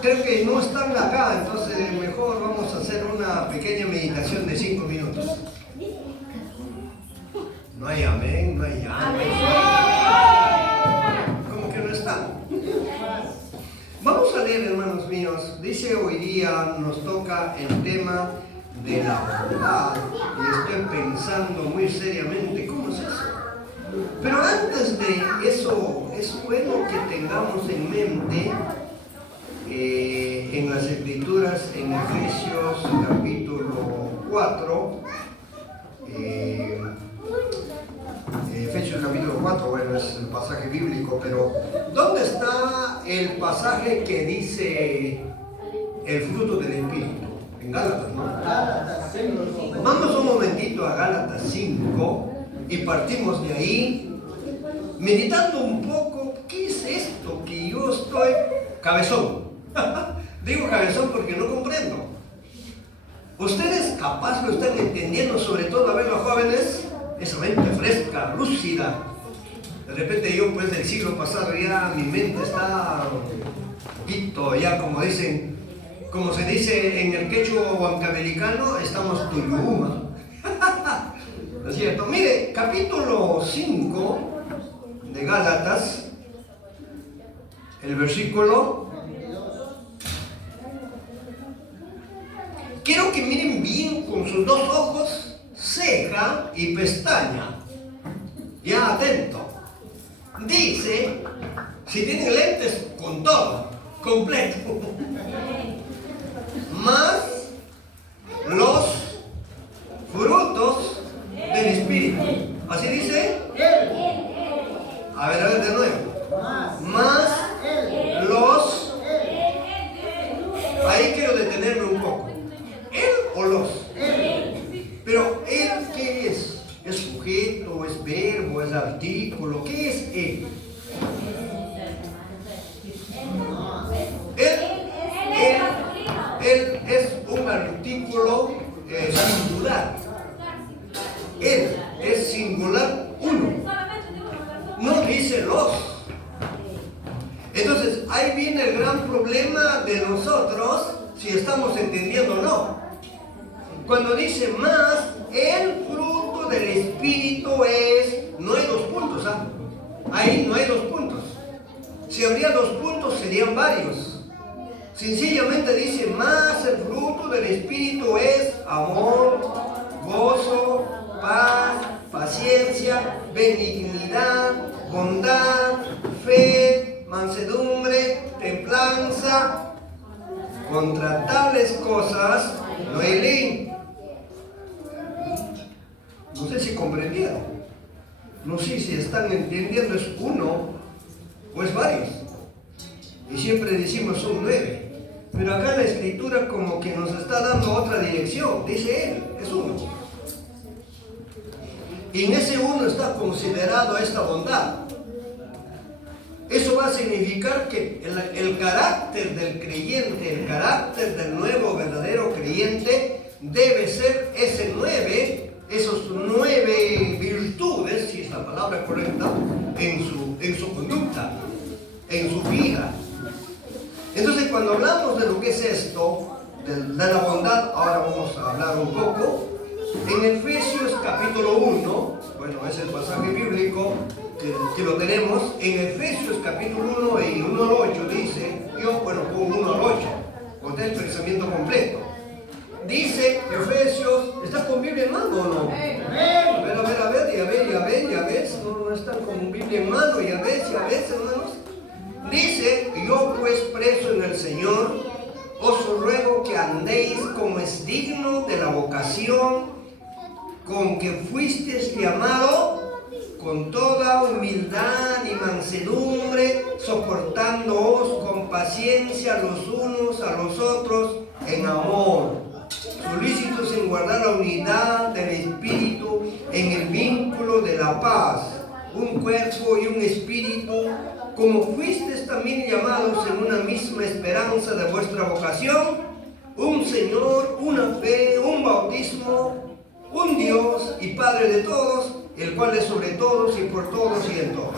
Creo que no están acá, entonces mejor vamos a hacer una pequeña meditación de 5 minutos. No hay amén, no hay amén. ¿Cómo que no están? Vamos a leer, hermanos míos. Dice hoy día nos toca el tema de la bondad y estoy pensando muy seriamente cómo es eso. Pero antes de eso, es bueno que tengamos en mente en las escrituras, en Efesios capítulo 4, Efesios capítulo 4, bueno, es el pasaje bíblico, pero ¿dónde está el pasaje que dice el fruto del Espíritu? En Gálatas, ¿no? Vamos un momentito a Gálatas 5 y partimos de ahí, meditando un poco, ¿qué es esto que yo estoy cabezón? Digo cabezón porque no comprendo. Ustedes capaz lo están entendiendo, sobre todo a ver los jóvenes, esa mente fresca, lúcida. De repente yo pues del siglo pasado ya mi mente está poquito, ya como dicen, como se dice en el quechua huancamericano, estamos tuyuma. ¿No es cierto? Mire, capítulo 5 de Gálatas, el versículo. Quiero que miren bien con sus dos ojos, ceja y pestaña. Ya atento. Dice, si tienen lentes, con todo, completo. Más los frutos del Espíritu. ¿Así dice? A ver de nuevo. Más los. Ahí quiero detenerme un poco. ¿Él o los? Pero ¿él qué es? ¿Es sujeto? ¿Es verbo? ¿Es artículo? ¿Qué es él? Él es un artículo singular. Él es singular uno. No dice los. Entonces, ahí viene el gran problema de nosotros, si estamos entendiendo o no. Cuando dice más, el fruto del Espíritu es, no hay dos puntos, ¿ah? Ahí no hay dos puntos. Si habría dos puntos, serían varios. Sencillamente dice, más el fruto del Espíritu es amor, gozo, paz, paciencia, benignidad, bondad, fe, mansedumbre, templanza. Contra tales cosas no hay ley. No sé si comprendieron. No sé si están entendiendo, es uno o es varios. Y siempre decimos son 9. Pero acá la escritura como que nos está dando otra dirección. Dice él, es uno. Y en ese uno está considerado esta bondad. Eso va a significar que el carácter del creyente, el carácter del nuevo verdadero creyente debe ser ese 9, esos 9 virtudes, si es la palabra correcta, en su conducta, en su vida. Entonces, cuando hablamos de lo que es esto, de la bondad, ahora vamos a hablar un poco. En Efesios capítulo 1, bueno, es el pasaje bíblico que lo tenemos. En Efesios capítulo 1 y 1 al 8 dice, yo, bueno, pongo 1 al 8, con el pensamiento completo. Dice Efesios, ¿está con Biblia en mano o no? A ver, ya ves, no están con Biblia en mano, ya ves, hermanos. Dice, yo pues preso en el Señor, os ruego que andéis como es digno de la vocación con que fuisteis llamado, con toda humildad y mansedumbre, soportándoos con paciencia los unos a los otros en amor, solícitos en guardar la unidad del Espíritu en el vínculo de la paz, un cuerpo y un espíritu, como fuisteis también llamados en una misma esperanza de vuestra vocación, un Señor, una fe, un bautismo, un Dios y Padre de todos, el cual es sobre todos y por todos y en todos.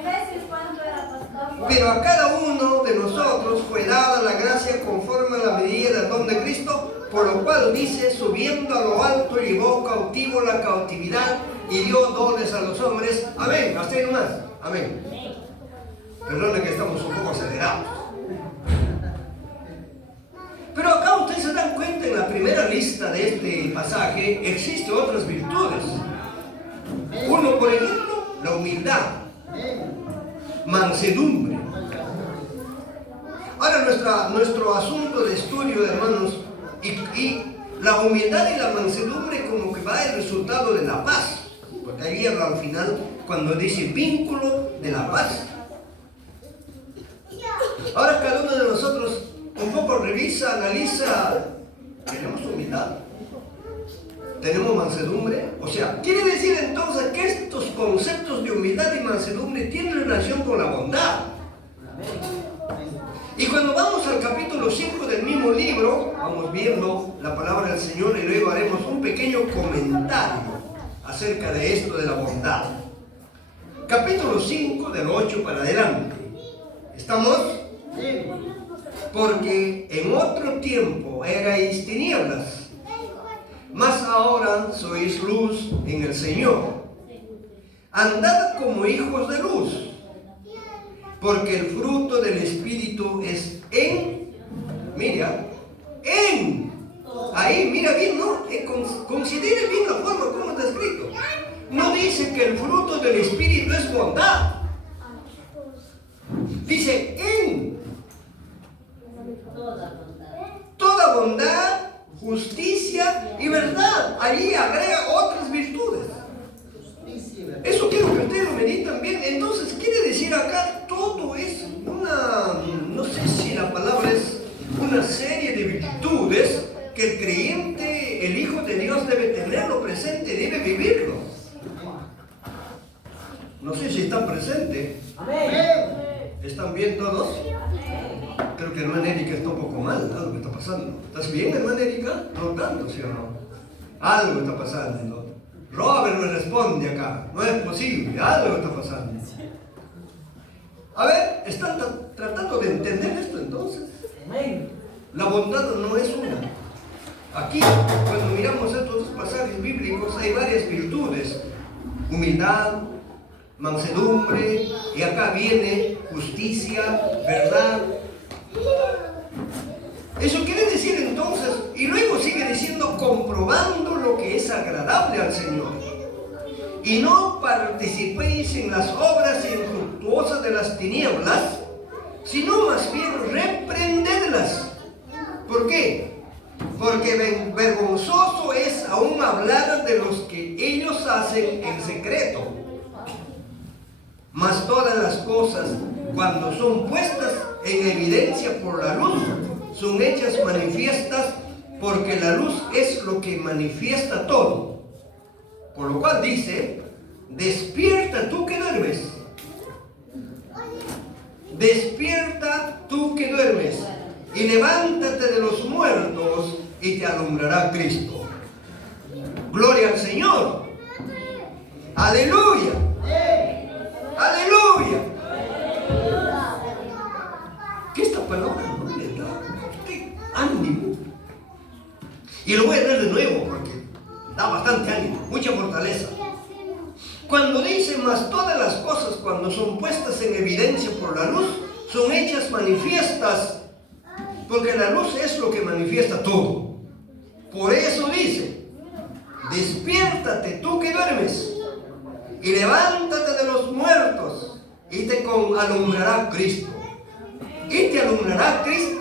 Efesios, ¿cuánto era, pastor? Pero a cada uno de nosotros fue dada la gracia conforme a la medida del don de Cristo, por lo cual dice, subiendo a lo alto llevó cautivo la cautividad y dio dones a los hombres. Amén. Hasta ahí nomás. Amén. Perdón que estamos un poco acelerados. Pero acá ustedes se dan cuenta, en la primera lista de este pasaje existen otras virtudes. Uno, por ejemplo, la humildad, mansedumbre. Ahora nuestro asunto de estudio, hermanos, y la humildad y la mansedumbre como que va el resultado de la paz, porque ahí habla al final cuando dice vínculo de la paz. Ahora cada uno de nosotros un poco revisa, analiza, tenemos humildad, tenemos mansedumbre, o sea, quiere decir entonces que estos conceptos de humildad y mansedumbre tienen relación con la bondad. Y cuando vamos al capítulo 5 del mismo libro, vamos viendo la palabra del Señor y luego haremos un pequeño comentario acerca de esto de la bondad. Capítulo 5 del 8 para adelante. ¿Estamos? Porque en otro tiempo erais tinieblas, mas ahora sois luz en el Señor. Andad como hijos de luz, porque el fruto del Espíritu es ahí, mira bien, ¿no? Considere bien la forma como está escrito. No dice que el fruto del Espíritu es bondad. Dice en toda bondad, justicia y verdad. Ahí agrega otras virtudes. Eso quiero que ustedes lo mediten bien. Entonces quiere decir acá, todo es no sé si la palabra es una serie de virtudes que el creyente, el Hijo de Dios, debe tenerlo presente, debe vivirlo. No sé si están presentes. ¿Están bien todos? Creo que hermana Erika está un poco mal, algo está pasando. ¿Estás bien, hermana Erika? No tanto, ¿sí o no? Algo está pasando, ¿no? Robert me responde acá, no es posible, algo está pasando. A ver, ¿están tratando de entender esto entonces? La bondad no es una. Aquí, cuando miramos estos dos pasajes bíblicos, hay varias virtudes. Humildad, mansedumbre, y acá viene justicia, verdad. Eso quiere decir entonces, y luego sigue diciendo, comprobando lo que es agradable al Señor. Y no participéis en las obras infructuosas de las tinieblas, sino más bien reprendedlas. ¿Por qué? Porque vergonzoso es aún hablar de los que ellos hacen en secreto. Mas todas las cosas, cuando son puestas en evidencia por la luz, son hechas manifiestas, porque la luz es lo que manifiesta todo. Por lo cual dice, despierta tú que duermes. Despierta tú que duermes, y levántate de los muertos, y te alumbrará Cristo. Gloria al Señor. Aleluya. Aleluya. Que esta palabra no le da ánimo. Y lo voy a leer de nuevo porque da bastante ánimo, mucha fortaleza. Cuando dice, mas todas las cosas cuando son puestas en evidencia por la luz, son hechas manifiestas, porque la luz es lo que manifiesta todo. Por eso dice, despiértate tú que duermes, y levántate de los muertos, y te alumbrará Cristo. Y te alumbrará Cristo.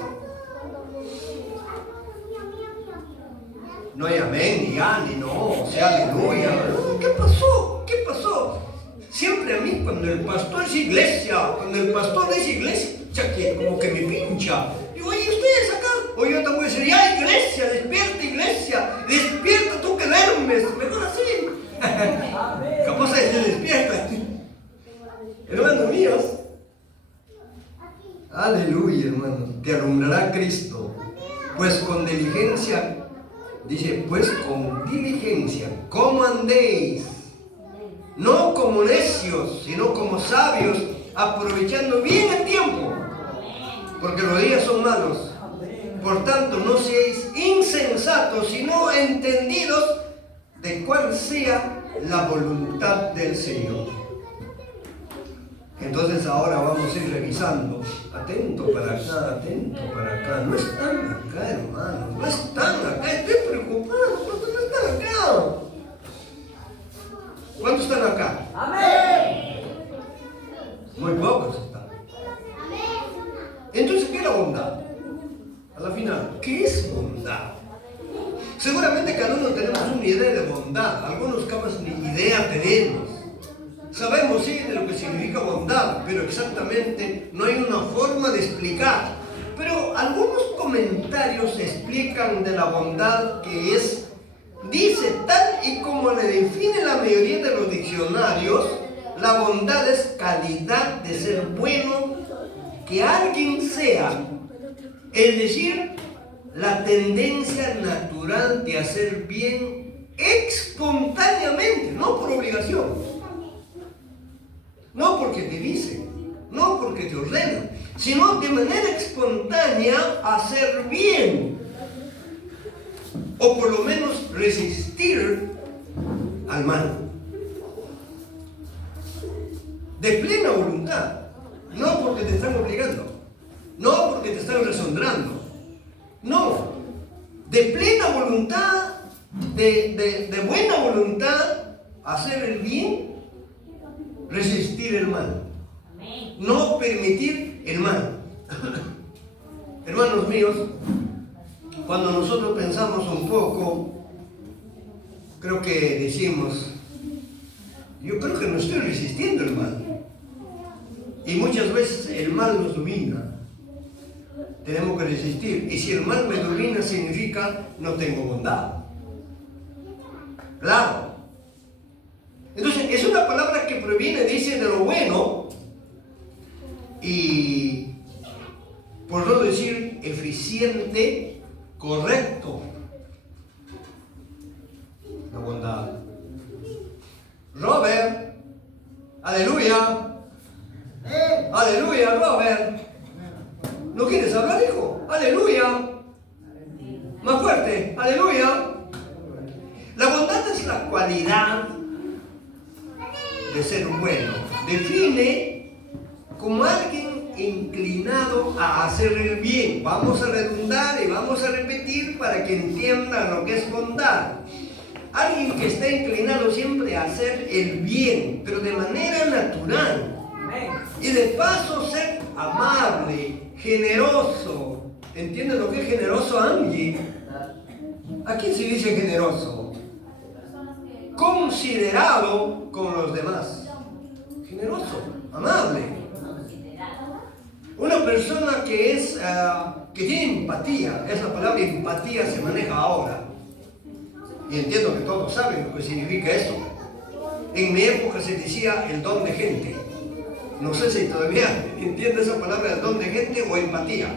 No hay amén, ni ya, ni no, o sea, aleluya. ¿Qué pasó? ¿Qué pasó? Siempre a mí, cuando el pastor es iglesia, que como que me pincha. Digo, oye, ustedes acá, o yo te voy a decir, ya iglesia, despierta tú que duermes. Mejor así. Capaz de se despierta. Hermanos míos, aleluya, hermanos, te alumbrará Cristo, pues con diligencia. Dice, pues con diligencia, ¿cómo andéis? No como necios, sino como sabios, aprovechando bien el tiempo, porque los días son malos. Por tanto, no seáis insensatos, sino entendidos de cuál sea la voluntad del Señor. Entonces ahora vamos a ir revisando. Atento para acá. No están acá, hermanos. No están acá. Estoy preocupado porque no están acá. ¿Cuántos están acá? Amén. Muy pocos están. Entonces, ¿qué es la bondad? A la final, ¿qué es bondad? Seguramente cada uno tenemos una idea de bondad. Algunos capaz ni idea tenemos. Sabemos sí de lo que significa bondad, pero exactamente no hay una forma de explicar. Pero algunos comentarios explican de la bondad que es, dice tal y como le define la mayoría de los diccionarios, la bondad es calidad de ser bueno que alguien sea, es decir, la tendencia natural de hacer bien espontáneamente, no por obligación, no porque te dicen, no porque te ordenan, sino de manera espontánea hacer bien, o por lo menos resistir al mal. De plena voluntad, no porque te están obligando, no porque te están resondrando, no, de plena voluntad, de buena voluntad, hacer el bien, resistir el mal, no permitir el mal. Hermanos míos, cuando nosotros pensamos un poco, creo que decimos, yo creo que no estoy resistiendo el mal. Y muchas veces el mal nos domina. Tenemos que resistir. Y si el mal me domina, significa no tengo bondad. Claro. Entonces, es una palabra que proviene, dice, de lo bueno. Y, por no decir eficiente, correcto. La bondad. Robert, aleluya. Aleluya, Robert. ¿No quieres hablar, hijo? Aleluya. Más fuerte, aleluya. La bondad es la cualidad de ser bueno. Define como alguien inclinado a hacer el bien. Vamos a redundar y vamos a repetir para que entiendan lo que es bondad. Alguien que está inclinado siempre a hacer el bien, pero de manera natural. Y de paso ser amable, generoso. ¿Entienden lo que es generoso, Angie? ¿A quién se dice generoso? Considerado con los demás. Generoso, amable. Una persona que es, que tiene empatía. Esa palabra empatía se maneja ahora. Y entiendo que todos saben lo que significa eso. En mi época se decía el don de gente. No sé si todavía entiende esa palabra, el don de gente o empatía.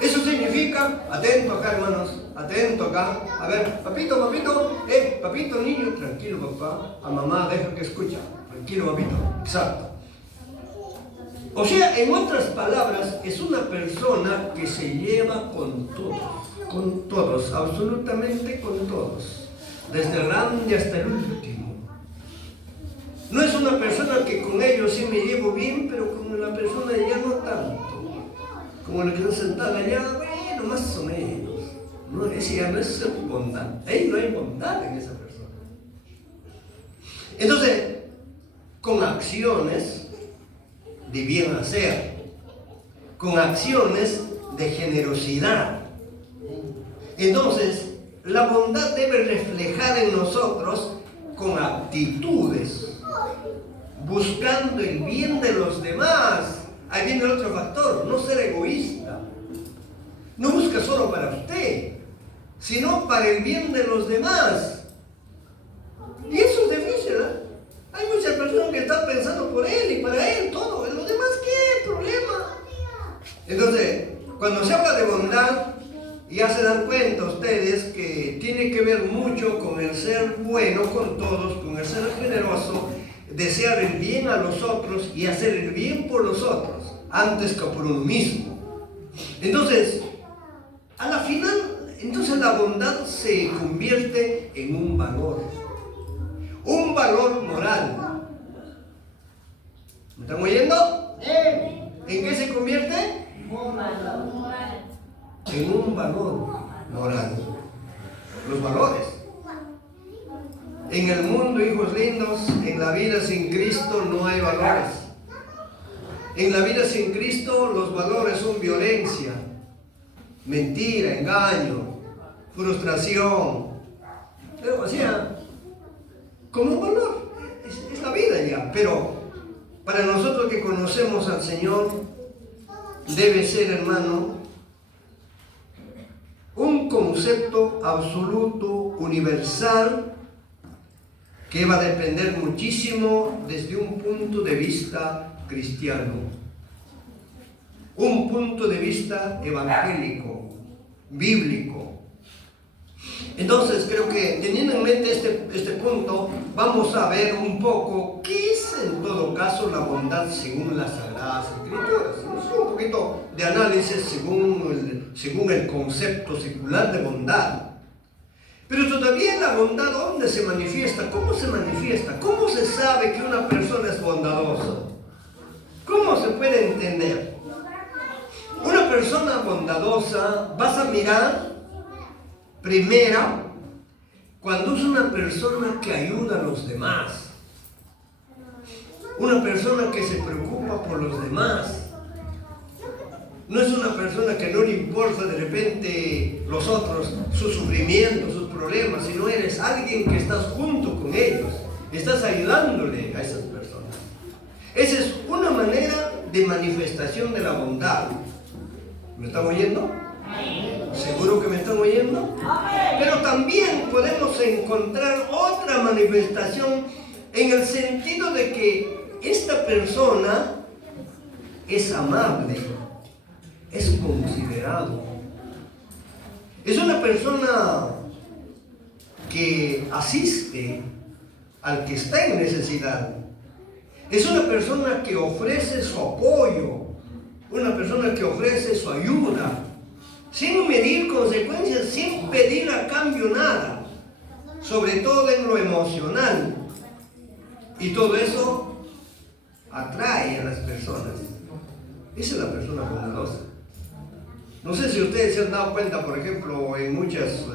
Eso significa, atento acá, hermanos, atento acá. A ver, papito, papito, niño, tranquilo, papá. A mamá, deja que escucha. Tranquilo, papito. Exacto. O sea, en otras palabras, es una persona que se lleva con todos, absolutamente con todos. Desde el grande hasta el último. No es una persona que con ellos sí me llevo bien, pero con la persona de allá no tanto. Como la que está sentada allá, bueno, más o menos. No, ese ya no es bondad. Ahí no hay bondad en esa persona. Entonces, con acciones de bien hacer, con acciones de generosidad. Entonces, la bondad debe reflejar en nosotros con actitudes, buscando el bien de los demás. Ahí viene el otro factor, no ser egoísta. No busca solo para usted, sino para el bien de los demás. Y eso es difícil, ¿eh? Hay muchas personas que están pensando por él y para él todo. ¿Y los demás qué? ¿Problema? Entonces, cuando se habla de bondad, ya se dan cuenta ustedes que tiene que ver mucho con el ser bueno con todos, con el ser generoso desear el bien a los otros y hacer el bien por los otros, antes que por uno mismo. Entonces, a la final, entonces la bondad se convierte en un valor moral. ¿Me están oyendo? ¿En qué se convierte? En un valor moral. Los valores. En el mundo, hijos lindos, en la vida sin Cristo no hay valores. En la vida sin Cristo los valores son violencia, mentira, engaño, frustración. O sea, como un valor, es la vida ya. Pero para nosotros que conocemos al Señor, debe ser, hermano, un concepto absoluto, universal, que va a depender muchísimo desde un punto de vista cristiano, un punto de vista evangélico, bíblico. Entonces creo que teniendo en mente este punto, vamos a ver un poco qué es en todo caso la bondad según las Sagradas Escrituras. Es un poquito de análisis según el concepto secular de bondad. Pero todavía la bondad, ¿dónde se manifiesta? ¿Cómo se manifiesta? ¿Cómo se sabe que una persona es bondadosa? ¿Cómo se puede entender? Una persona bondadosa, vas a mirar primero cuando es una persona que ayuda a los demás, una persona que se preocupa por los demás. No es una persona que no le importa de repente los otros, sus sufrimientos, sus problemas, sino eres alguien que estás junto con ellos, estás ayudándole a esas personas. Esa es una manera de manifestación de la bondad. ¿Me están oyendo? ¿Seguro que me están oyendo? Pero también podemos encontrar otra manifestación en el sentido de que esta persona es amable, es considerado, es una persona que asiste al que está en necesidad, es una persona que ofrece su apoyo, una persona que ofrece su ayuda, sin medir consecuencias, sin pedir a cambio nada, sobre todo en lo emocional. Y todo eso atrae a las personas. Esa es la persona bondadosa. No sé si ustedes se han dado cuenta, por ejemplo, en muchos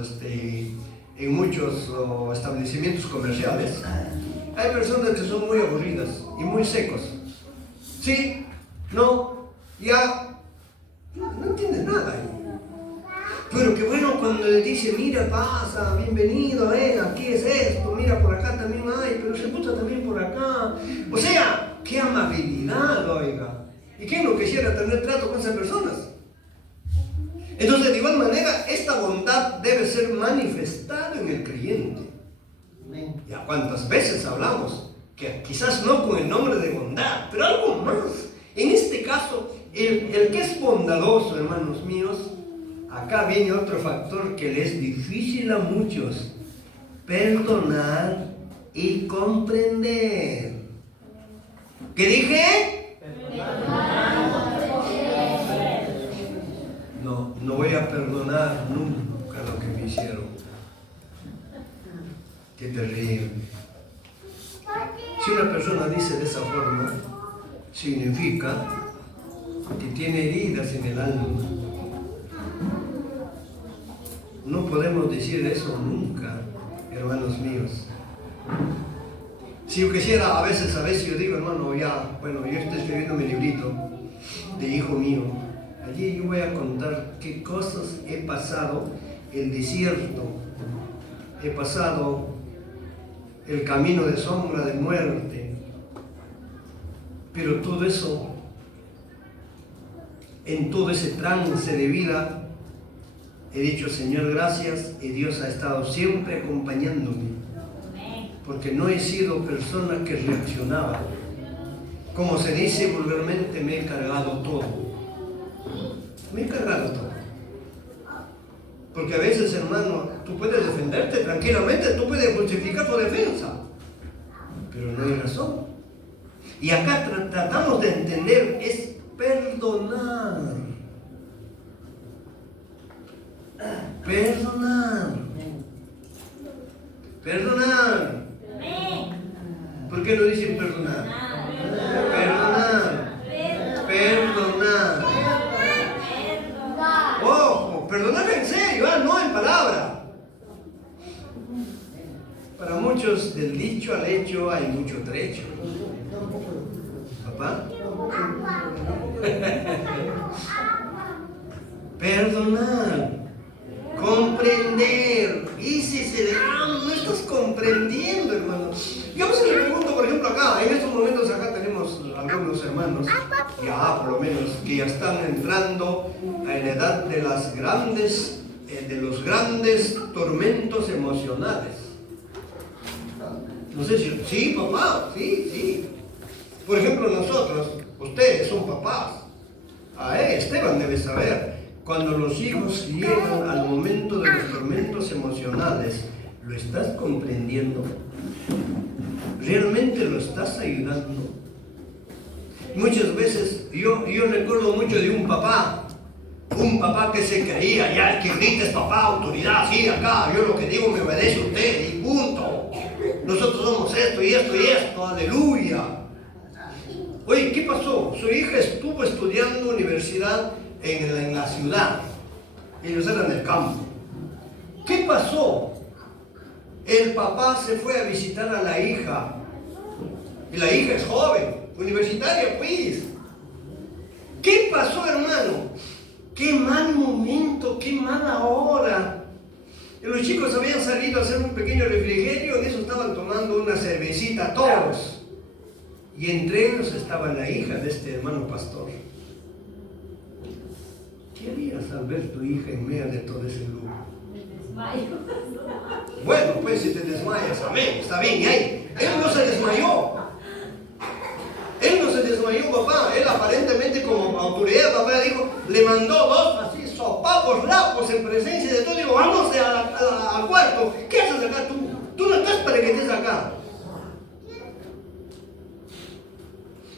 establecimientos comerciales, hay personas que son muy aburridas y muy secos. Sí, no, ya, no entienden nada. Pero qué bueno cuando le dice, mira, pasa, bienvenido, aquí es esto, mira, por acá también hay, pero se puta también por acá. O sea, qué amabilidad, oiga. ¿Y quién no quisiera tener trato con esas personas? Entonces, de igual manera, esta bondad debe ser manifestada en el creyente. ¿Ya cuántas veces hablamos? Que quizás no con el nombre de bondad, pero algo más. En este caso, el que es bondadoso, hermanos míos, acá viene otro factor que les es difícil a muchos: perdonar y comprender. ¿Qué dije? No voy a perdonar nunca lo que me hicieron. Qué terrible. Si una persona dice de esa forma, significa que tiene heridas en el alma. No podemos decir eso nunca, hermanos míos. Si yo quisiera, a veces yo digo, hermano, yo estoy escribiendo mi librito de hijo mío. Allí yo voy a contar qué cosas he pasado, el desierto, he pasado el camino de sombra de muerte. Pero todo eso, en todo ese trance de vida, he dicho, Señor, gracias, y Dios ha estado siempre acompañándome. Porque no he sido persona que reaccionaba. Como se dice vulgarmente, me he cargado todo. Me he cargado todo. Porque a veces, hermano, tú puedes defenderte tranquilamente, tú puedes justificar tu defensa. pero no hay razón. Y acá tratamos de entender, es perdonar. Perdonar. Perdonar. ¿Por qué no dicen perdonar? Perdonar. Perdonar. Ojo, perdonar en serio, no en palabra. Para muchos del dicho al hecho hay mucho trecho. ¿Papá? Perdonar. Comprender. Y si no estás comprendiendo, hermano. Yo a veces le pregunto, por ejemplo, acá, en estos momentos acá tenemos algunos hermanos, ya por lo menos, que ya están entrando a la edad de las grandes, de los grandes tormentos emocionales. No sé si, sí, papá, sí. Por ejemplo, nosotros, ustedes son papás. Esteban debe saber. Cuando los hijos llegan al momento de los tormentos emocionales, ¿lo estás comprendiendo? ¿Realmente lo estás ayudando? Muchas veces, yo recuerdo mucho de un papá que se creía, ya el que grita es papá, autoridad, sí, acá, yo lo que digo me obedece usted, y punto. Nosotros somos esto y esto y esto, aleluya. Oye, ¿qué pasó? Su hija estuvo estudiando universidad en la ciudad, ellos eran del campo. ¿Qué pasó? El papá se fue a visitar a la hija, y la hija es joven, universitaria pues. ¿Qué pasó, hermano? Qué mal momento, qué mala hora. Y los chicos habían salido a hacer un pequeño refrigerio, en eso estaban tomando una cervecita todos. Y entre ellos estaba la hija de este hermano pastor. ¿Qué harías al ver tu hija en medio de todo ese lujo? Bueno, pues si te desmayas, amén, está bien, y ahí. Él no se desmayó. Él no se desmayó, papá. Él aparentemente como autoridad, papá dijo, le mandó dos así, sopapos, rapos en presencia de todo. Digo, vamos al cuarto. ¿Qué haces acá tú? Tú no estás para que estés acá.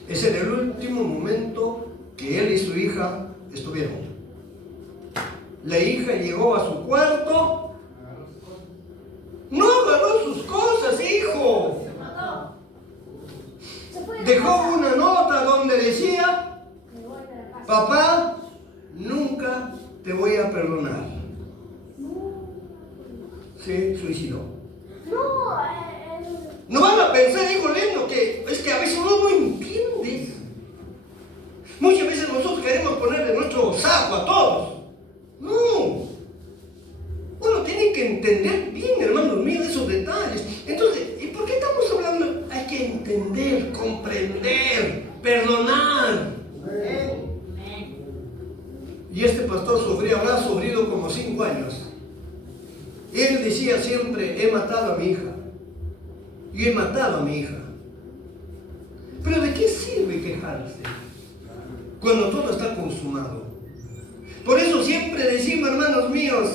Ese era el último momento que él y su hija estuvieron. La hija llegó a su cuarto. No agarró sus cosas, hijo. Dejó una nota donde decía, papá, nunca te voy a perdonar. Se suicidó. No van a pensar, hijo lindo, que es que a veces uno no entiende. Muchas veces nosotros queremos ponerle nuestro saco a todos. No. Uno tiene que entender bien, hermanos míos, esos detalles. Entonces, ¿y por qué estamos hablando? Hay que entender, comprender, perdonar. Y este pastor habrá sufrido como 5 años. Él decía siempre, he matado a mi hija. Y he matado a mi hija. Pero ¿de qué sirve quejarse cuando todo está consumado? Por eso siempre decimos, hermanos míos,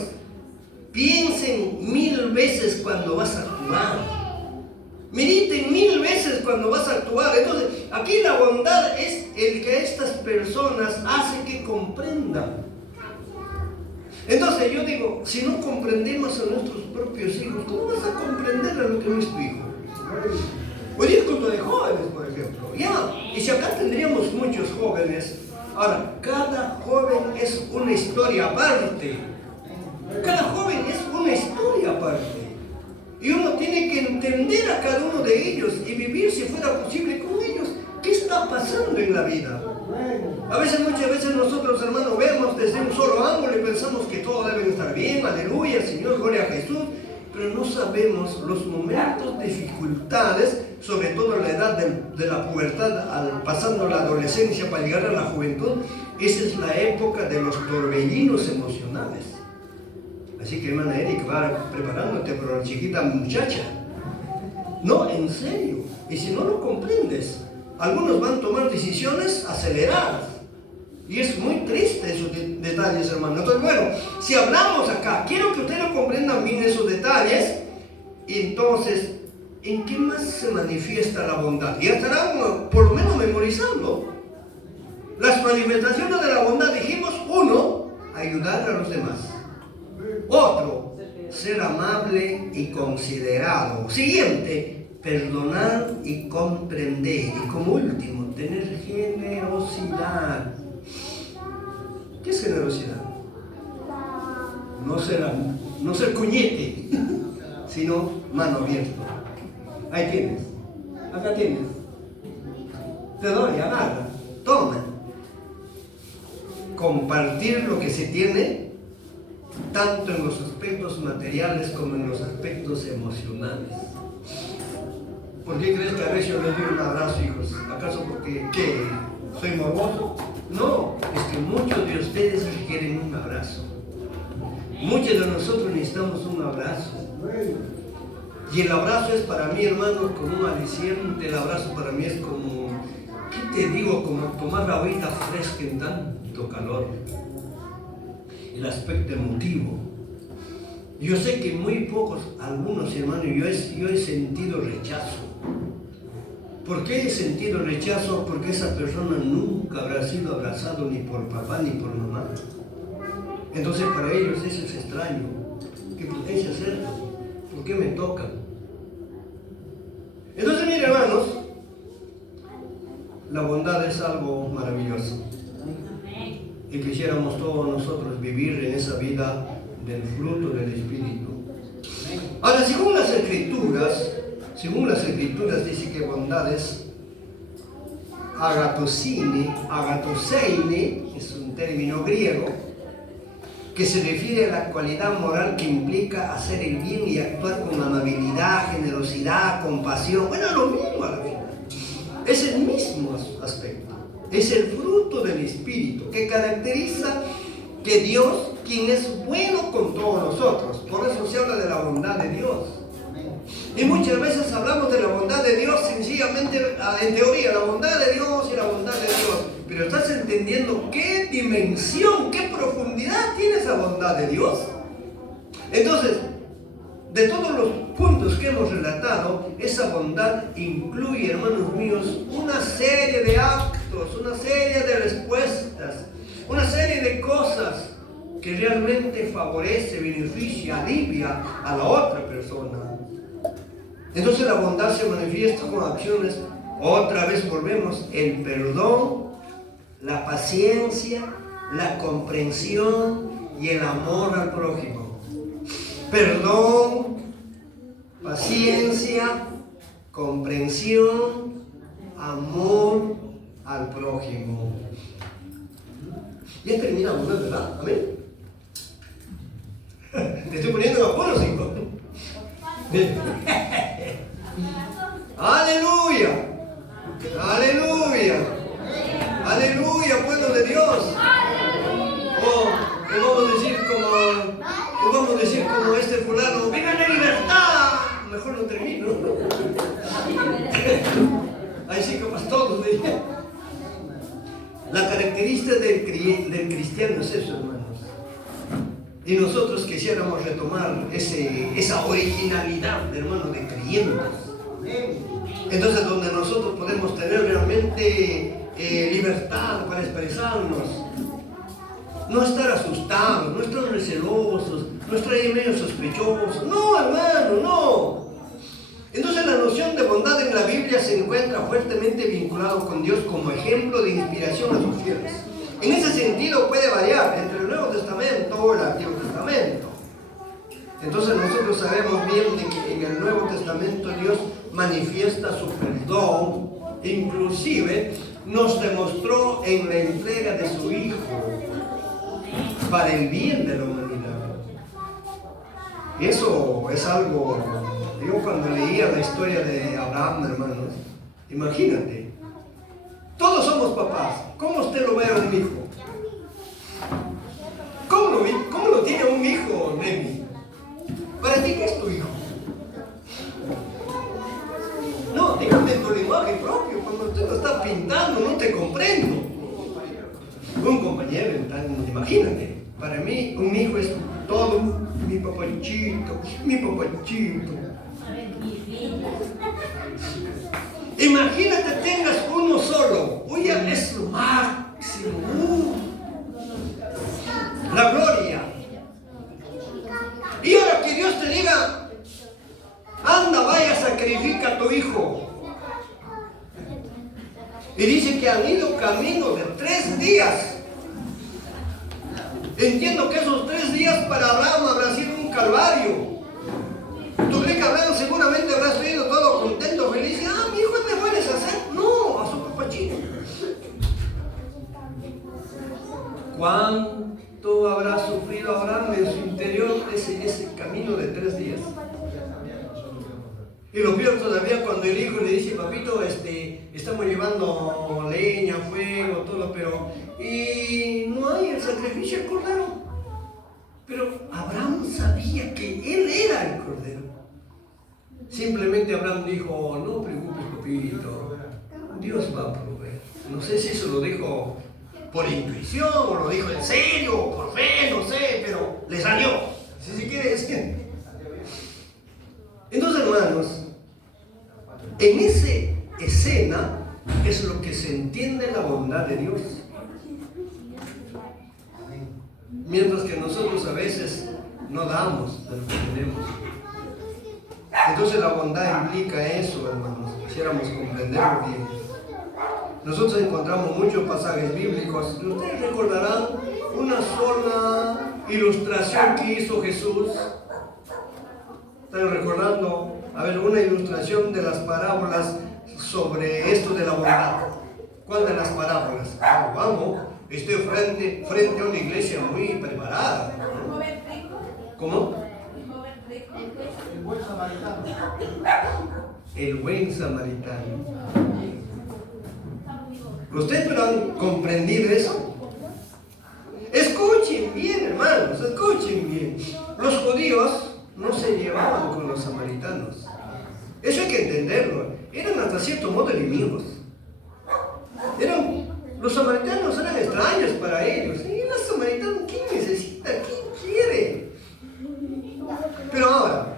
piensen 1000 veces cuando vas a actuar. Mediten 1000 veces cuando vas a actuar. Entonces, aquí la bondad es el que estas personas hace que comprendan. Entonces yo digo, si no comprendemos a nuestros propios hijos, ¿cómo vas a comprender a lo que no es tu hijo? Hoy es culto de jóvenes, por ejemplo. Y si acá tendríamos muchos jóvenes, ahora, cada joven es una historia aparte. Cada joven es una historia aparte. Y uno tiene que entender a cada uno de ellos y vivir, si fuera posible, con ellos. ¿Qué está pasando en la vida? Muchas veces nosotros, hermanos, vemos desde un solo ángulo y pensamos que todo debe estar bien, aleluya, Señor, gloria a Jesús. Pero no sabemos los momentos de dificultades, sobre todo en la edad de la pubertad, pasando la adolescencia para llegar a la juventud. Esa es la época de los torbellinos emocionales. Así que, hermana Erika, va preparándote para la chiquita muchacha. No, en serio. Y si no lo comprendes, algunos van a tomar decisiones aceleradas. Y es muy triste esos detalles, hermano. Entonces, bueno, si hablamos acá, quiero que ustedes lo comprendan bien esos detalles. Y entonces, ¿en qué más se manifiesta la bondad? Ya estarán por lo menos memorizando. Las manifestaciones de la bondad, dijimos, uno, ayudar a los demás. Otro, ser amable y considerado. Siguiente, perdonar y comprender. Y como último, tener generosidad. ¿Qué es generosidad? No ser cuñete, sino mano abierta. Ahí tienes, acá tienes. Te doy, agarra, toma. Compartir lo que se tiene, tanto en los aspectos materiales como en los aspectos emocionales. ¿Por qué crees que a veces yo les doy un abrazo, hijos? ¿Acaso porque ¿qué? ¿Soy morboso? No, es que muchos de ustedes quieren un abrazo. Muchos de nosotros necesitamos un abrazo. Y el abrazo es para mí, hermano, como un aliciente. El abrazo para mí es como, ¿qué te digo? Como tomar agüita fresca en tanto calor. El aspecto emotivo. Yo sé que muy pocos, algunos hermanos, yo he sentido rechazo. ¿Por qué he sentido rechazo? Porque esa persona nunca habrá sido abrazado ni por papá ni por mamá. Entonces para ellos eso es extraño. ¿Qué potencia hacer? ¿Por qué me toca? Entonces, miren, hermanos, la bondad es algo maravilloso. Y quisiéramos todos nosotros vivir en esa vida del fruto del Espíritu. Ahora, según las Escrituras dice que bondad es agatosine, es un término griego, que se refiere a la cualidad moral que implica hacer el bien y actuar con amabilidad, generosidad, compasión. Bueno, es lo mismo a la final. Es el mismo aspecto. Es el fruto del Espíritu que caracteriza que Dios, quien es bueno con todos nosotros. Por eso se habla de la bondad de Dios. Y muchas veces hablamos de la bondad de Dios sencillamente, en teoría, la bondad de Dios y la bondad de Dios. Pero ¿estás entendiendo qué dimensión, qué profundidad tiene esa bondad de Dios? Entonces, de todos los puntos que hemos relatado, esa bondad incluye, hermanos míos, una serie de actos, una serie de respuestas, una serie de cosas que realmente favorece, beneficia, alivia a la otra persona. Entonces la bondad se manifiesta con acciones. Otra vez volvemos, el perdón, la paciencia, la comprensión y el amor al prójimo. Perdón, paciencia, comprensión, amor al prójimo. Ya terminamos, ¿no? ¿Verdad? Amén. Te estoy poniendo en apuros, hijo. Aleluya. Aleluya. Aleluya, pueblo de Dios. Vamos a decir como este fulano, ¡viva la libertad! Mejor no termino. Ahí sí que todos dirían. La característica del cristiano es eso, hermanos. Y nosotros quisiéramos retomar esa originalidad, hermanos, de creyentes. Entonces, donde nosotros podemos tener realmente libertad para expresarnos. No estar asustados, no estar recelosos, no estar ahí medio sospechosos. No, hermano, no. Entonces la noción de bondad en la Biblia se encuentra fuertemente vinculado con Dios como ejemplo de inspiración a sus fieles. En ese sentido puede variar entre el Nuevo Testamento o el Antiguo Testamento. Entonces nosotros sabemos bien de que en el Nuevo Testamento Dios manifiesta su perdón, inclusive nos demostró en la entrega de su Hijo para el bien de la humanidad. Eso es algo, yo cuando leía la historia de Abraham, hermanos, imagínate, todos somos papás. ¿Cómo usted lo ve a un hijo? ¿Cómo lo tiene un hijo, Nemi? ¿Para ti qué es tu hijo? No, dígame tu lenguaje propio. Cuando usted lo está pintando, no te comprendo. Un compañero, imagínate. Para mí, un hijo es todo mi papachito, mi papachito. Imagínate tengas uno solo. Oye, es lo máximo. La gloria. Y ahora que Dios te diga, anda, vaya, sacrifica a tu hijo. Y dice que han ido camino de 3 días. Entiendo que esos 3 días para Abraham habrá sido un calvario. ¿Tú crees que Abraham seguramente habrá sido todo contento, feliz? Mi hijo, ¿me puedes hacer? No, a su papachito. ¿Cuánto habrá sufrido Abraham en su interior ese camino de 3 días? Y lo peor todavía cuando el hijo le dice, papito, estamos llevando leña, fuego, todo, pero y no hay el sacrificio del cordero. Pero Abraham sabía que él era el cordero. Simplemente Abraham dijo, no preocupes, papito, Dios va a proveer. No sé si eso lo dijo por intuición o lo dijo en serio, o por fe, no sé, pero le salió. Si quiere, es que... Entonces, hermanos, en esa escena es lo que se entiende la bondad de Dios. Mientras que nosotros a veces no damos de lo que tenemos. Entonces la bondad implica eso, hermanos. Quisiéramos comprenderlo bien. Nosotros encontramos muchos pasajes bíblicos. Ustedes recordarán una sola ilustración que hizo Jesús. ¿Están recordando? A ver, una ilustración de las parábolas sobre esto de la bondad. ¿Cuál de las parábolas? Vamos, estoy frente a una iglesia muy preparada. ¿Cómo? El buen samaritano. El buen samaritano. ¿Ustedes pero han comprendido eso? Escuchen bien, hermanos, escuchen bien. Los judíos no se llevaban con los samaritanos. Eso hay que entenderlo. Eran hasta cierto modo enemigos. Los samaritanos eran extraños para ellos. ¿Y los samaritanos quién necesita? ¿Quién quiere? Pero ahora,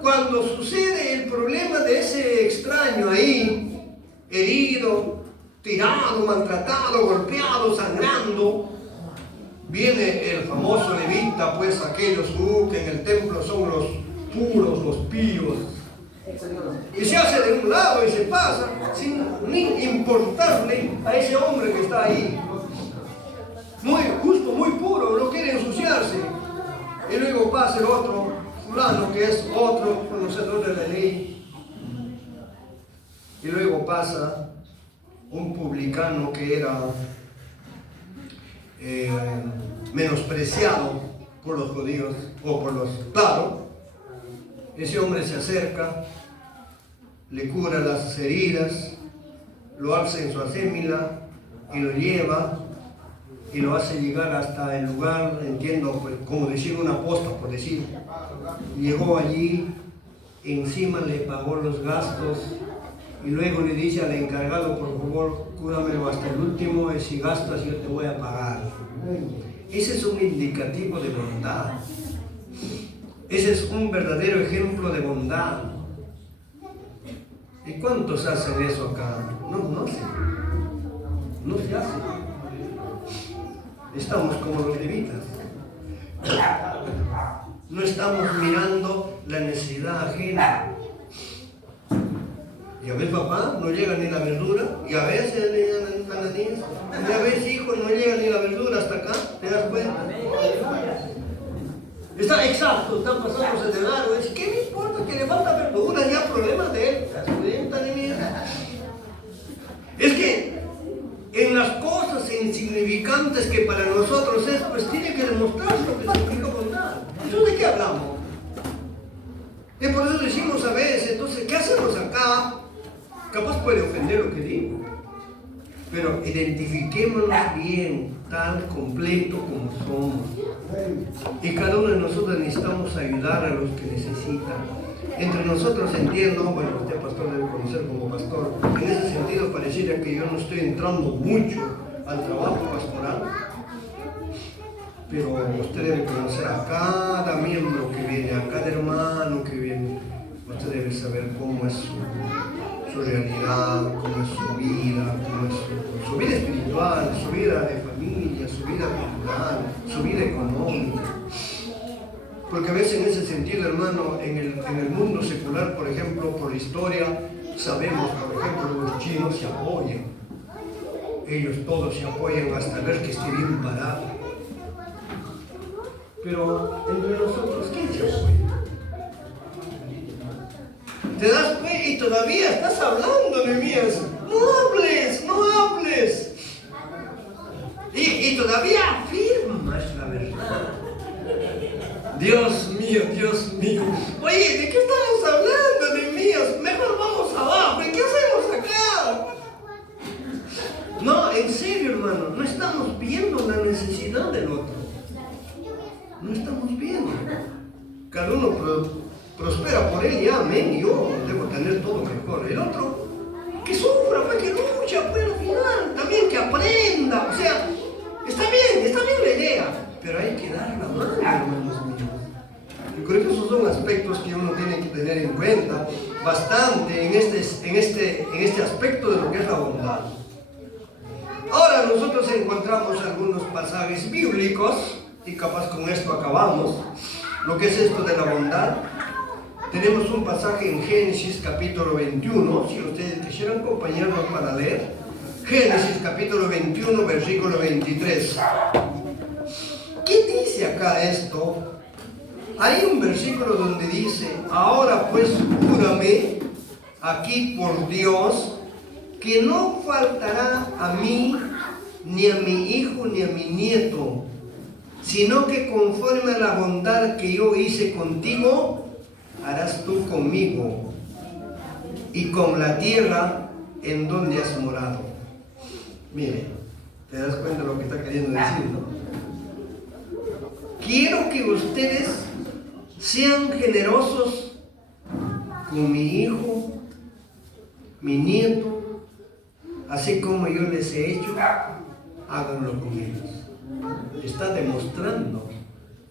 cuando sucede el problema de ese extraño ahí, herido, tirado, maltratado, golpeado, sangrando, viene el famoso levita, pues aquellos que en el templo son los puros, los píos. Y se hace de un lado y se pasa sin ni importarle a ese hombre que está ahí. Muy justo, muy puro, no quiere ensuciarse. Y luego pasa el otro fulano que es otro conocedor de la ley. Y luego pasa un publicano que era menospreciado por los judíos o por los... Claro, ese hombre se acerca, le cura las heridas, lo alza en su acémila y lo lleva y lo hace llegar hasta el lugar, entiendo, pues, como decir una posta, por decir. Llegó allí, encima le pagó los gastos y luego le dice al encargado, por favor, cúramelo hasta el último y si gastas yo te voy a pagar. Ese es un indicativo de bondad. Ese es un verdadero ejemplo de bondad. ¿Y cuántos hacen eso acá? No se hace. Estamos como los levitas. No estamos mirando la necesidad ajena. Y a veces, papá, no llega ni la verdura. Y a veces a las niñas. Y a veces, hijo, no llega ni la verdura hasta acá. ¿Te das cuenta? Está exacto, están pasándose de largo. Es, ¿qué me importa que le falta verdura? Ya problemas de él. Es que en las cosas insignificantes que para nosotros es, pues tiene que demostrar lo que significa bondad. ¿Entonces de qué hablamos? Y por eso decimos a veces, entonces, ¿qué hacemos acá? Capaz puede ofender lo que digo, pero identifiquémonos bien, tal, completo como somos. Y cada uno de nosotros necesitamos ayudar a los que necesitan. Entre nosotros entiendo, bueno, usted pastor debe conocer como pastor, en ese sentido pareciera que yo no estoy entrando mucho al trabajo pastoral, pero usted debe conocer a cada miembro que viene, a cada hermano que viene. Usted debe saber cómo es su realidad, cómo es su vida, cómo es su vida espiritual, su vida de familia, su vida cultural, su vida económica. Porque a veces en ese sentido, hermano, en el mundo secular, por ejemplo, por historia, sabemos, por ejemplo, los chinos se apoyan. Ellos todos se apoyan hasta ver que esté bien parado. Pero entre nosotros, ¿quién se apoya? ¿Te das cuenta? Y todavía estás hablando, Nehemías. No hables, no hables. Y todavía afirmas la verdad. Dios mío, Dios mío. Oye, ¿de qué estamos hablando, Nehemías? Mejor vamos abajo. ¿Y qué hacemos acá? No, en serio, hermano. No estamos viendo la necesidad del otro. No estamos viendo. Cada uno prospera por él y amén. Yo debo tener todo mejor. El otro, que sufra, pues que lucha, pues al final. También que aprenda. O sea, está bien la idea. Pero hay que dar la mano, hermanos míos. Y creo que esos son aspectos que uno tiene que tener en cuenta bastante en este aspecto de lo que es la bondad. Ahora nosotros encontramos algunos pasajes bíblicos, y capaz con esto acabamos, lo que es esto de la bondad. Tenemos un pasaje en Génesis capítulo 21, si ustedes quisieran acompañarnos para leer. Génesis capítulo 21, versículo 23. ¿Qué dice acá esto? Hay un versículo donde dice: ahora pues júrame aquí por Dios que no faltará a mí, ni a mi hijo, ni a mi nieto, sino que conforme a la bondad que yo hice contigo, harás tú conmigo y con la tierra en donde has morado. Mire, ¿te das cuenta de lo que está queriendo decir, no? Quiero que ustedes sean generosos con mi hijo, mi nieto, así como yo les he hecho, háganlo con ellos. Está demostrando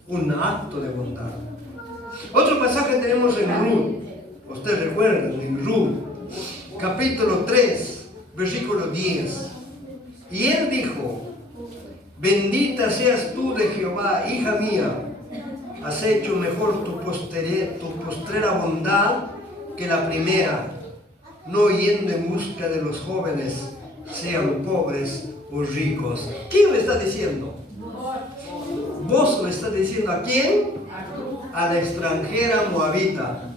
un acto de bondad. Otro pasaje tenemos en Ruth. Ustedes recuerdan, en Ruth, capítulo 3, versículo 10. Y él dijo: bendita seas tú de Jehová, hija mía, has hecho mejor tu postrera bondad que la primera, no yendo en busca de los jóvenes, sean pobres o ricos. ¿Quién le está diciendo? ¿Vos le estás diciendo a quién? A la extranjera moabita.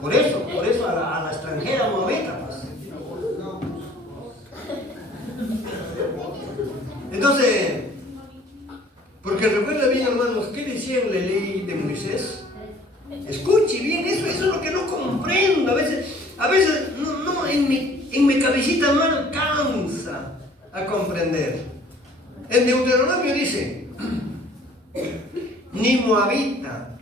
Por eso a la extranjera moabita, pues. Entonces, porque recuerda bien, hermanos, ¿qué decía en la ley de Moisés? Escuche bien, eso es lo que no comprendo. A veces no, en mi cabecita no alcanza a comprender. En Deuteronomio dice: ni moabita,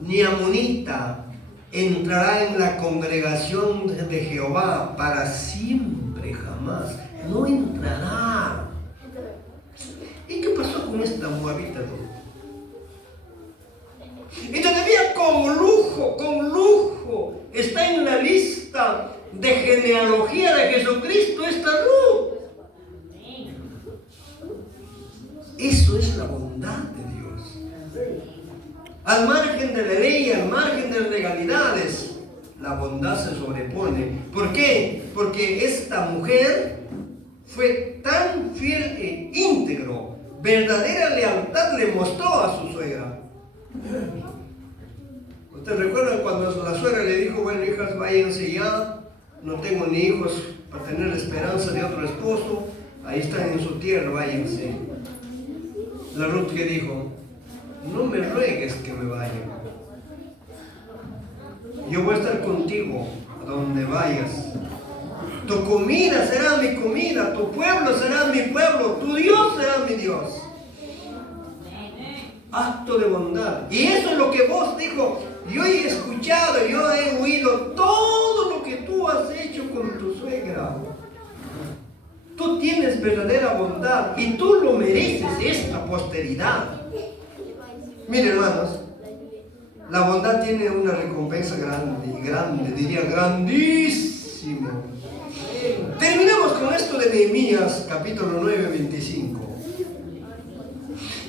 ni amonita entrará en la congregación de Jehová para siempre, jamás. No entrará. ¿Y qué pasó con esta moabita? Y todavía con lujo, está en la lista de genealogía de Jesucristo esta Ruth. Eso es la bondad de Dios. Al margen de la ley, al margen de las legalidades, la bondad se sobrepone. ¿Por qué? Porque esta mujer fue tan fiel e íntegro, verdadera lealtad le mostró a su suegra. ¿Ustedes recuerdan cuando la suegra le dijo: bueno, hijas, váyanse ya, no tengo ni hijos para tener la esperanza de otro esposo, ahí están en su tierra, váyanse? La Ruth que dijo: no me ruegues que me vaya, yo voy a estar contigo a donde vayas. Tu comida será mi comida, tu pueblo será mi pueblo, tu Dios será mi Dios. Acto de bondad. Y eso es lo que vos dijo: yo he escuchado, yo he oído todo lo que tú has hecho con tu suegra. Tú tienes verdadera bondad y tú lo mereces, esta posteridad. Miren, hermanos, La bondad tiene una recompensa grande, diría grandísimo. Terminamos con esto de Nehemías, capítulo 9, 25.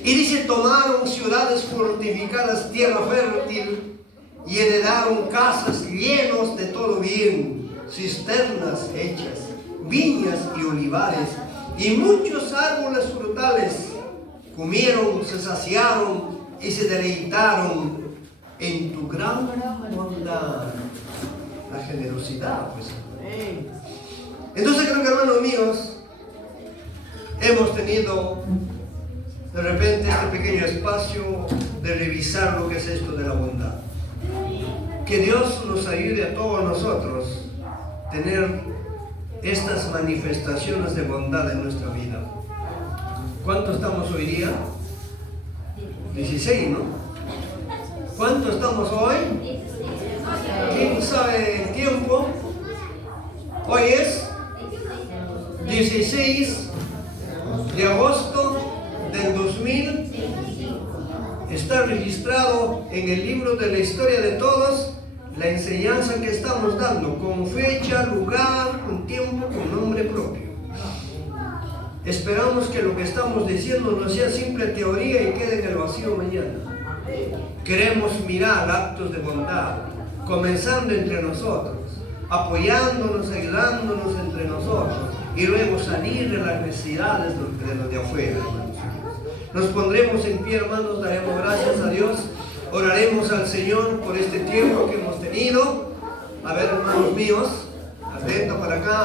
Y dice, tomaron ciudades fortificadas, tierra fértil, y heredaron casas llenos de todo bien, cisternas hechas, viñas y olivares, y muchos árboles frutales. Comieron, se saciaron y se deleitaron en tu gran bondad. La generosidad, pues. Entonces creo que, hermanos míos, hemos tenido de repente este pequeño espacio de revisar lo que es esto de la bondad. Que Dios nos ayude a todos nosotros a tener estas manifestaciones de bondad en nuestra vida. ¿Cuántos estamos hoy día? 16, ¿no? ¿Cuántos estamos hoy? ¿Quién sabe el tiempo? Hoy es 16 de agosto del 2000. Está registrado en el libro de la historia de todos la enseñanza que estamos dando, con fecha, lugar, con tiempo, con nombre propio. Esperamos que lo que estamos diciendo no sea simple teoría y quede en el vacío mañana. Queremos mirar actos de bondad, comenzando entre nosotros, apoyándonos, ayudándonos entre nosotros, y luego salir de las necesidades de los de afuera, hermanos. Nos pondremos en pie, hermanos, daremos gracias a Dios, oraremos al Señor por este tiempo que hemos tenido. A ver, hermanos míos, atento para acá.